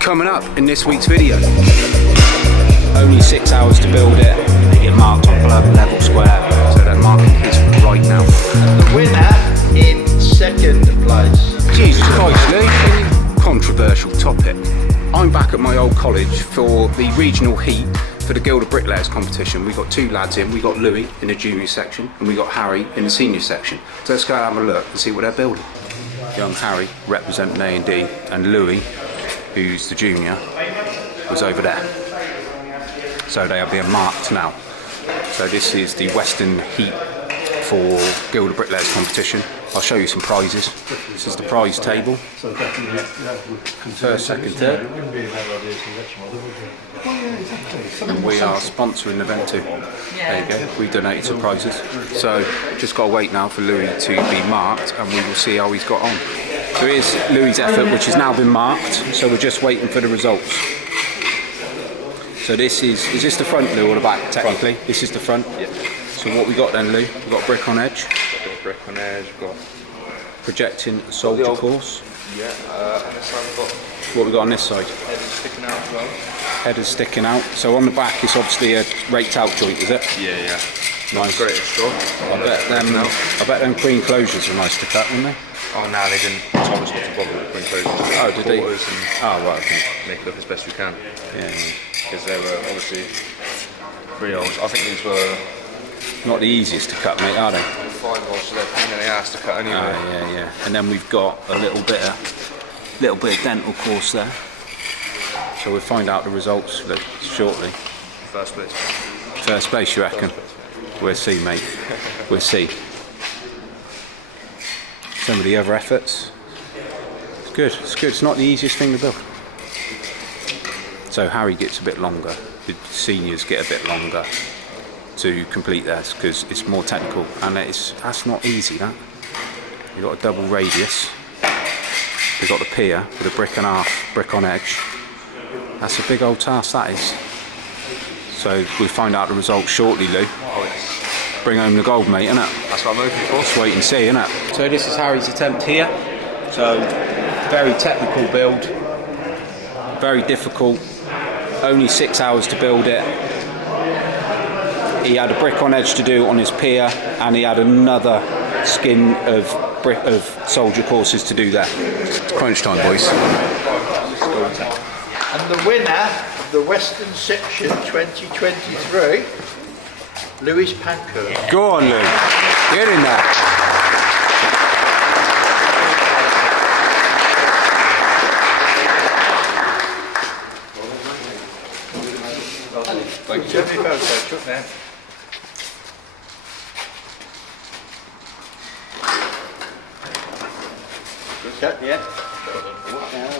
Coming up in this week's video. Only 6 hours to build it. They get marked on blood level square, so they're marking his right now. The winner in second place. Jesus Christ, Lee. Controversial topic. I'm back at my old college for the regional heat for the Guild of Bricklayers competition. We got two lads in. We got Louis in the junior section and we got Harry in the senior section. So let's go and have a look and see what they're building. Young Harry representing A&D and Louis, who's the junior, was over there. So they are being marked now. So this is the Western Heat for Guild of Bricklayers competition. I'll show you some prizes. This is the prize table. First, second, third. And we are sponsoring the event too. There you go. We donated some prizes. So just got to wait now for Louis to be marked and we will see how he's got on. So here's Louis' effort, which has now been marked. So we're just waiting for the results. So this is this the front, Lou, or the back, technically? This is the front? Yeah. So what we got then, Lou? We've got brick on edge. Brick on edge, we've got projecting a soldier course. Yeah, and this side we've got what we got on this side? headers sticking out as well. Headers sticking out. So on the back it's obviously a raked out joint, is it? Yeah. Nice. Great straw. I bet them green closures were nice to cut, weren't they? Oh, no, they didn't tell us not to bother with green closures. Oh, did they? And right, okay. make it look as best we can. Yeah. Because they were obviously pretty old. I think these were not the easiest to cut, mate, are they? 5 volts, so they're pain in the ass to cut anyway. Yeah. And then we've got a little bit of dental course there. So we'll find out the results shortly. First place. First place, you reckon? We'll see, mate. We'll see. Some of the other efforts. It's good. It's not the easiest thing to build. So Harry gets a bit longer. The seniors get a bit longer to complete that because it's more technical and that's not easy. That you've got a double radius. We've got the pier with a brick and a half, brick on edge. That's a big old task, that is. So we'll find out the results shortly, Lou. Bring home the gold, mate, innit? That's what I'm looking for. Let's wait and see, innit? So this is Harry's attempt here. So very technical build, very difficult. Only 6 hours to build it. He had a brick on edge to do on his pier, and he had another skin of soldier courses to do there. It's crunch time, boys. And the winner of the Western Section 2023, Louis Pankhurst. Go on, Lou. Get in there. Thank you. Yeah.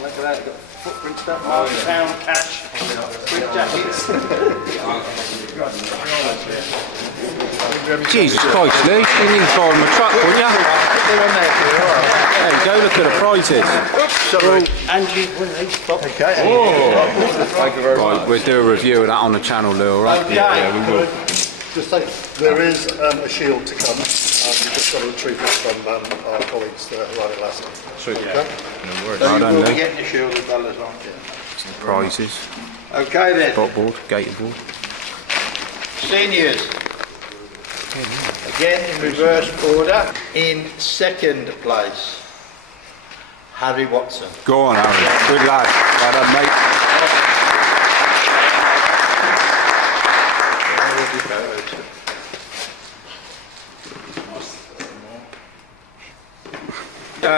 Look at that, got footprint stuff, £1 cash, brick jackets. Jesus Christ, Lou. You need to borrow my truck, wouldn't you? There you go, look at the prizes. Sorry. Angie, okay. Thank you very much. Right, we'll do a review of that on the channel, Lou, alright? Okay. Yeah, we will. Just say there is a shield to come. We've just got to retrieve it from our colleagues that are it last night. Sweet. Okay? No worries. So you done, will Lou. be getting the shield as well as on here. Prizes, Okay then, bot board, gator board. seniors. Again in reverse order. In second place, Harry Watson. Go on, Harry. Good lad. Well done, mate.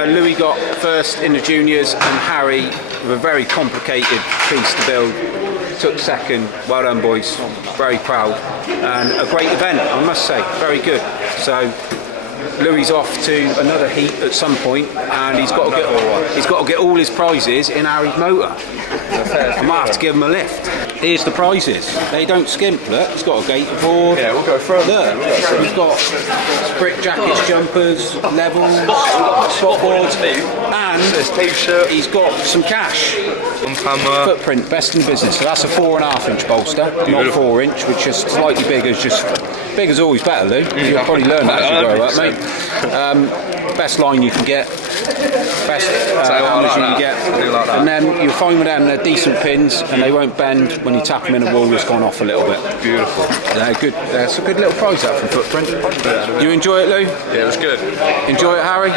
Louis got first in the juniors and Harry, with a very complicated piece to build, took second. Well done, boys. Very proud. And a great event, I must say. Very good. So Louis off to another heat at some point, and he's got to get all his prizes in Harry's motor. I might have to give him a lift. Here's the prizes. They don't skimp. Look, he's got a gator board. Yeah, we'll go further. Look, we've got brick jackets, jumpers, levels, spot boards, and T-shirt. he's got some cash. On camera. Footprint, best in business. So that's a 4.5 inch bolster, not 4 inch, which is slightly bigger. Just bigger's always better, Lou. You'll probably learn that as you grow up, mate. best line you can get, best hammers you can get, and then you'll find with them they're decent pins and they won't bend when you tap them in a wall that's gone off a little bit. Beautiful. They're good. That's a good little prize that from Footprint. You enjoy it, Lou? Yeah, it was good. Enjoy it, Harry?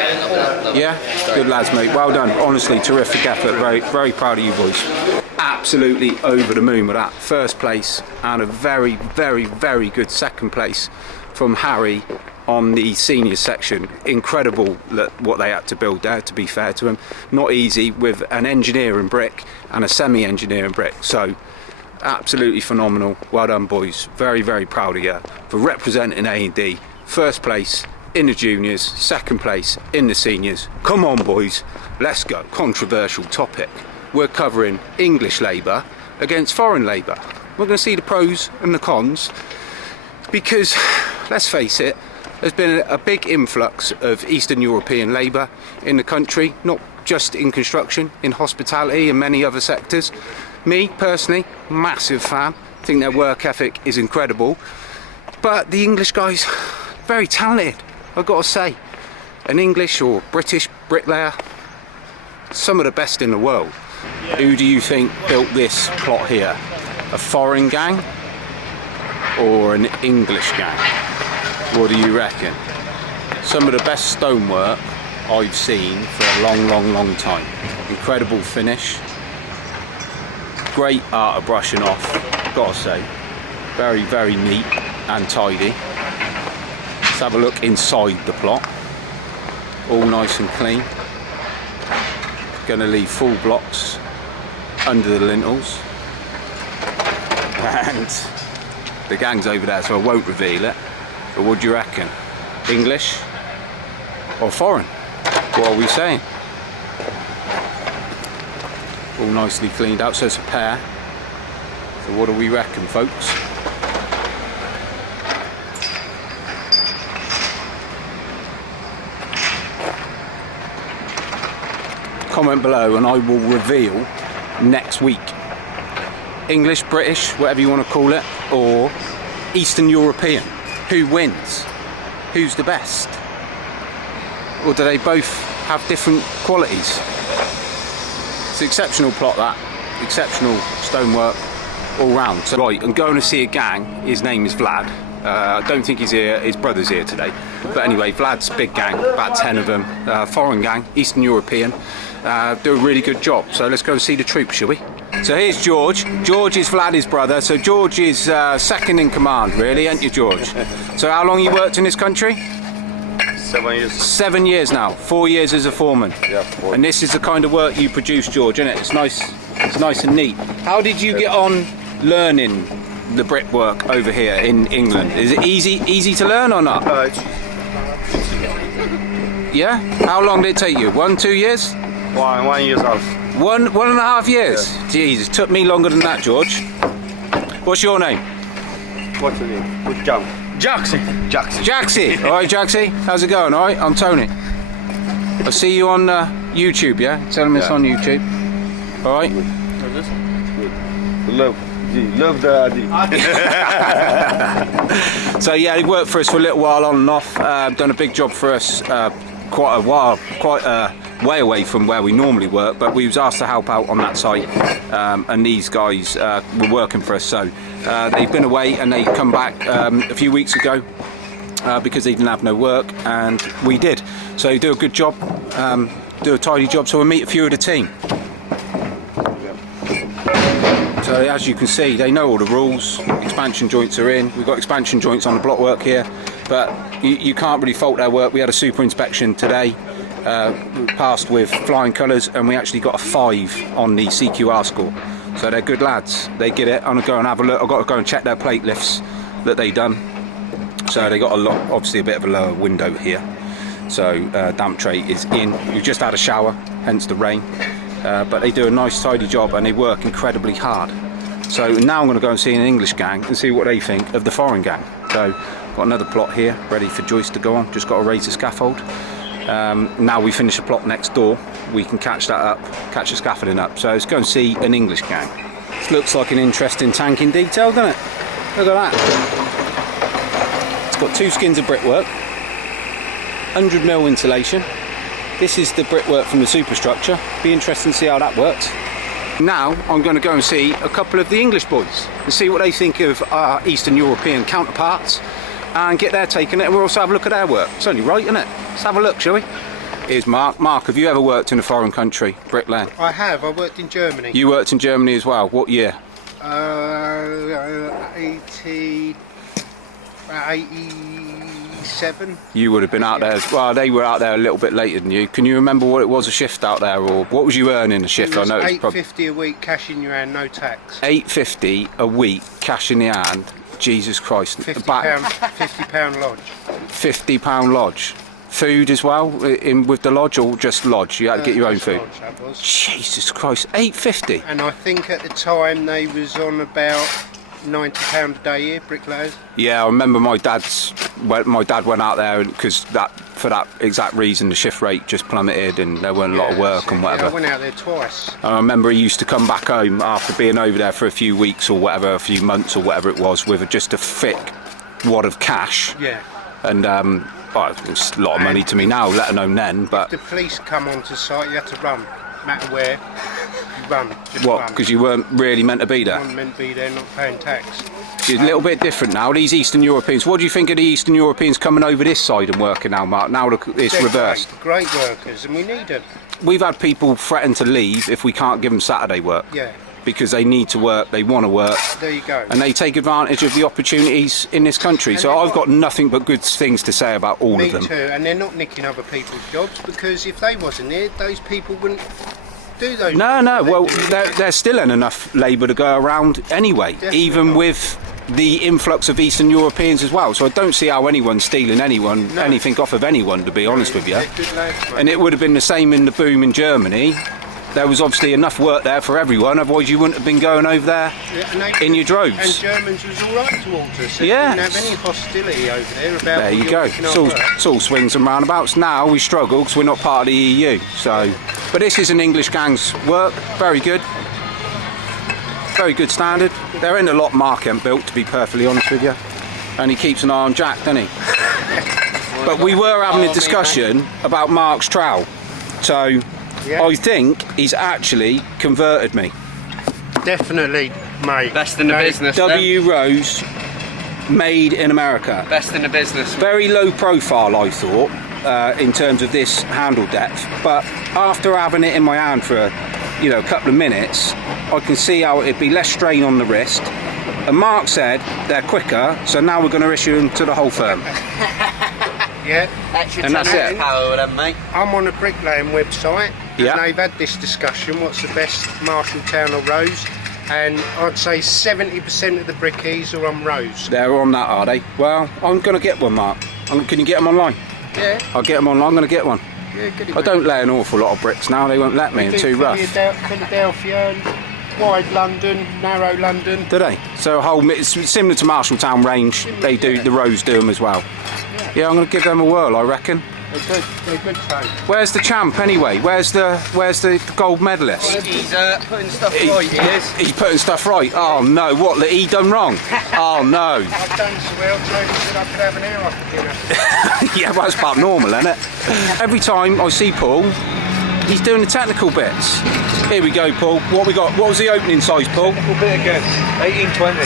Yeah? Good lads, mate. Well done. Honestly, terrific effort. Very, very proud of you boys. Absolutely over the moon with that first place and a very, very, very good second place from Harry on the senior section. Incredible what they had to build there, to be fair to him. Not easy with an engineer in brick and a semi-engineer in brick. So absolutely phenomenal. Well done, boys. Very, very proud of you for representing A&D. First place in the juniors, second place in the seniors. Come on, boys, let's go. Controversial topic. We're covering English labour against foreign labour. We're going to see the pros and the cons because, let's face it, there's been a big influx of Eastern European labour in the country, not just in construction, in hospitality and many other sectors. Me, personally, massive fan. I think their work ethic is incredible. But the English guys, very talented, I've got to say. An English or British bricklayer, some of the best in the world. Who do you think built this plot here? A foreign gang or an English gang? What do you reckon? Some of the best stonework I've seen for a long, long, long time. Incredible finish. Great art of brushing off, gotta say. Very, very neat and tidy. Let's have a look inside the plot. All nice and clean. Gonna leave full blocks under the lintels. And the gang's over there, so I won't reveal it. But what do you reckon? English or foreign? What are we saying? All nicely cleaned out, so it's a pair. So what do we reckon, folks? Comment below and I will reveal next week. English, British, whatever you want to call it, or Eastern European. Who wins? Who's the best? Or do they both have different qualities? It's an exceptional plot, that. Exceptional stonework all round. So, right, I'm going to see a gang. His name is Vlad. I don't think he's here, his brother's here today. But anyway, Vlad's big gang, about 10 of them. Foreign gang, Eastern European. Do a really good job. So let's go and see the troops, shall we? So here's George. George is Vlad's brother. So George is second in command, really, ain't you, George? So how long you worked in this country? 7 years. 7 years now. 4 years as a foreman. Yeah, 4. And this is the kind of work you produce, George, isn't it? It's nice. It's nice and neat. How did you get on learning the brickwork over here in England? Is it easy to learn or not? Yeah. How long did it take you? 1, 2 years? 1 year half. 1.5 years. Yeah. Jeez, it took me longer than that, George. What's your name? What's your name? What's John? Jaxie. Jaxie. All right, Jaxie. How's it going? All right, I'm Tony. I'll see you on YouTube. Yeah. Tell them it's on YouTube. All right. Love the idea. So yeah, he worked for us for a little while on and off. Done a big job for us. Quite a way away from where we normally work, but we was asked to help out on that site, and these guys were working for us. So they've been away and they come back a few weeks ago because they didn't have no work, and we did. So they do a good job, do a tidy job. So we'll meet a few of the team. So as you can see, they know all the rules. Expansion joints are in. We've got expansion joints on the blockwork here, but you can't really fault their work. We had a super inspection today, passed with flying colours, and we actually got a 5 on the CQR score. So they're good lads. They get it. I'm gonna go and have a look. I've got to go and check their plate lifts that they done. So they got a lot, obviously a bit of a lower window here. So damp tray is in. We've just had a shower, hence the rain. But they do a nice tidy job and they work incredibly hard. So now I'm going to go and see an English gang and see what they think of the foreign gang. So got another plot here ready for Joyce to go on. Just got to raise the scaffold. Now we finish a plot next door, we can catch that up, catch the scaffolding up. So let's go and see an English gang. This looks like an interesting tank in detail, doesn't it? Look at that. It's got 2 skins of brickwork. 100mm insulation. This is the brickwork from the superstructure. Be interesting to see how that works. Now I'm going to go and see a couple of the English boys and see what they think of our Eastern European counterparts and get their take on it, and we'll also have a look at their work. It's only right, isn't it? Let's have a look, shall we? Here's Mark. Mark, have you ever worked in a foreign country, bricklaying? I have. I worked in Germany. You worked in Germany as well. What year? 87. You would have been out there. Well, they were out there a little bit later than you. Can you remember what it was a shift out there, or what was you earning a shift? It was I noticed. £8.50 a week, cash in your hand, no tax. £8.50 a week, cash in the hand. Jesus Christ! £50 lodge. £50 lodge. Food as well in with the lodge, or just lodge? You had to get your own food. Lodge, that was. Jesus Christ! £8.50. And I think at the time they was on about £90 a day here, Bricklayers. Yeah, I remember my dad went out there because for that exact reason the shift rate just plummeted and there weren't a lot of work and whatever. Yeah, I went out there twice. And I remember he used to come back home after being over there for a few weeks or whatever, a few months or whatever it was, with just a thick wad of cash. Yeah. And well, it's a lot of money to me now, let alone then. But If the police come onto site, you had to run, no matter where. You run. Just what? run. Because you weren't really meant to be You there. weren't meant to be there, not paying tax. It's a little bit different now. These Eastern Europeans. What do you think of the Eastern Europeans coming over this side and working now, Mark? Now it's They're reversed. Great workers, and we need them. We've had people threaten to leave if we can't give them Saturday work. Yeah. Because they need to work, they want to work, There you go. and they take advantage of the opportunities in this country. And So they're I've not- got nothing but good things to say about all Me of them. too, and they're not nicking other people's jobs, because if they wasn't here, those people wouldn't do those. No, no. jobs Well, they do. there's still enough labour to go around anyway, Definitely even not. with the influx of Eastern Europeans as well. So I don't see how anyone's stealing anything off of anyone, to be honest with you. They're good lads, mate. And it would have been the same in the boom in Germany. There was obviously enough work there for everyone, otherwise you wouldn't have been going over there Yeah, and they- in your droves. And Germans was all right towards us. They Yeah. didn't have any hostility over there about. There you go. It's all swings and roundabouts. Now we struggle because we're not part of the EU. So, but this is an English gang's work. Very good. Very good standard. There ain't a lot Mark Kent built, to be perfectly honest with you. And he keeps an eye on Jack, doesn't he? But we were having a discussion about Mark's trowel. So Yeah. I think he's actually converted me. Definitely, mate. Best in the business. then. W Rose, made in America. Best in the business. Very low profile, I thought, in terms of this handle depth. But after having it in my hand for a couple of minutes, I can see how it'd be less strain on the wrist. And Mark said they're quicker, so now we're going to issue them to the whole firm. Yeah. And that's it. Power with them, mate. I'm on a bricklaying website, Yeah. and they've had this discussion. What's the best Marshalltown or Rose? And I'd say 70% of the brickies are on Rose. They're on that, are they? Well, I'm going to get one, Mark. Can you get them online? Yeah. I'll get them online. I'm going to get one. Yeah, good. I don't lay an awful lot of bricks now. They won't let me. They're too rough. Philadelphia, and wide London, narrow London. Do they? So it's similar to Marshalltown range. They do, the Rose do them as well. Yeah, I'm going to give them a whirl, I reckon. They're good trade. Where's the champ anyway? Where's the gold medalist? He's putting stuff right, he is. He's putting stuff right. Oh no, what, that he done wrong? Oh no. I've done so well, Tony said I could have an hour after dinner. Yeah, well, that's part normal, isn't it? Every time I see Paul, he's doing the technical bits. Here we go, Paul. What we got? What was the opening size, Paul? Little bit again. 1820.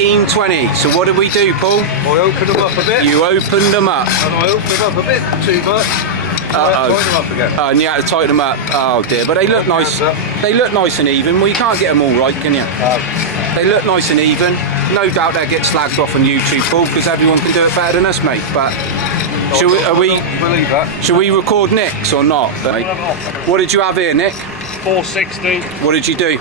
1820. So what did we do, Paul? I opened them up a bit, You opened them up. and I opened them up a bit too much. So I Uh-oh. tightened them up again. And you had to tighten them up. Oh dear, but they look nice. They look nice and even. Well, you can't get them all right, can you? They look nice and even. No doubt they'll get slagged off on YouTube, Paul, because everyone can do it better than us, mate. But should we Believe that. should we record Nick's or not? Mate? What did you have here, Nick? 460, What did you do?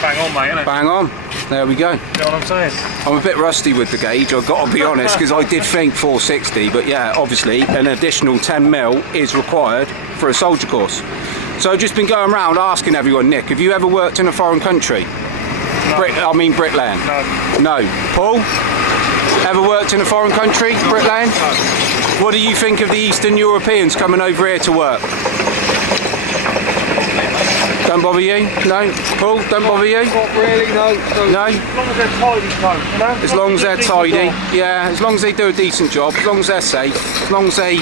bang on, mate, innit? Bang on. There we go. You know what I'm saying? I'm a bit rusty with the gauge, I've got to be honest, because I did think 460, but yeah, obviously an additional 10mm is required for a soldier course. So I've just been going around asking everyone, Nick, have you ever worked in a foreign country? Bricklaying. No. No. Paul? Ever worked in a foreign country, bricklaying? No. What do you think of the Eastern Europeans coming over here to work? Don't bother you? No? Paul, don't bother you? Not really, no. No? As long as they're tidy, Tony, you know? As long as they're Decent tidy, job. yeah, as long as they do a decent job, as long as they're safe, as long as they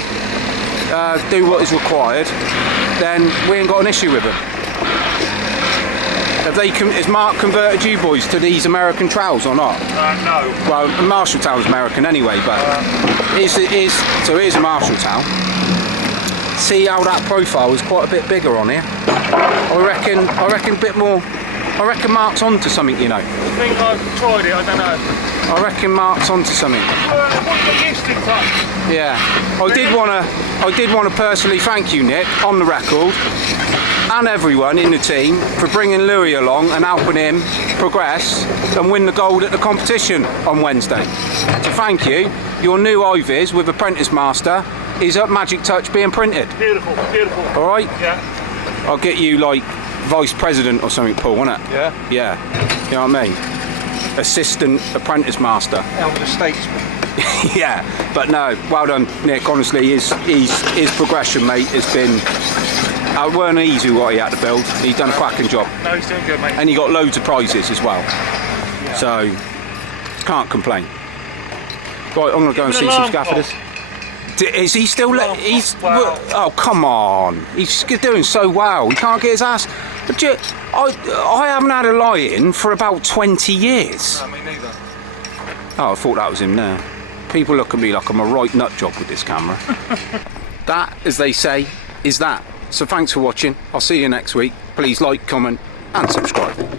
do what is required, then we ain't got an issue with them. Has Mark converted you boys to these American trowels or not? No. Well, Marshall towel's American anyway, but so here's a Marshall towel. See how that profile is quite a bit bigger on here. I reckon a bit more. I reckon Mark's onto something, you know. I think I've tried it, I don't know. I reckon Mark's onto something. What's the list in touch? Yeah. I did want to personally thank you, Nick, on the record, and everyone in the team for bringing Louis along and helping him progress and win the gold at the competition on Wednesday. So thank you. Your new iViz with Apprentice Master is at Magic Touch being printed. Beautiful, beautiful. All right? Yeah. I'll get you like Vice President or something, Paul, won't it? Yeah. Yeah. You know what I mean? Assistant Apprentice Master. Elder statesman. Yeah, but no, well done, Nick. Honestly, his progression, mate, has been. It weren't easy what he had to build. He's done a cracking job. No, he's doing good, mate. And he got loads of prizes as well. Yeah. So, can't complain. Right, I'm going to go and see some scaffolders. Is he still? He's. Wow. Oh, come on! He's doing so well. He can't get his ass. But I haven't had a lie-in for about 20 years. No, me neither. Oh, I thought that was him there. People look at me like I'm a right nut job with this camera. That, as they say, is that. So thanks for watching. I'll see you next week. Please like, comment and subscribe.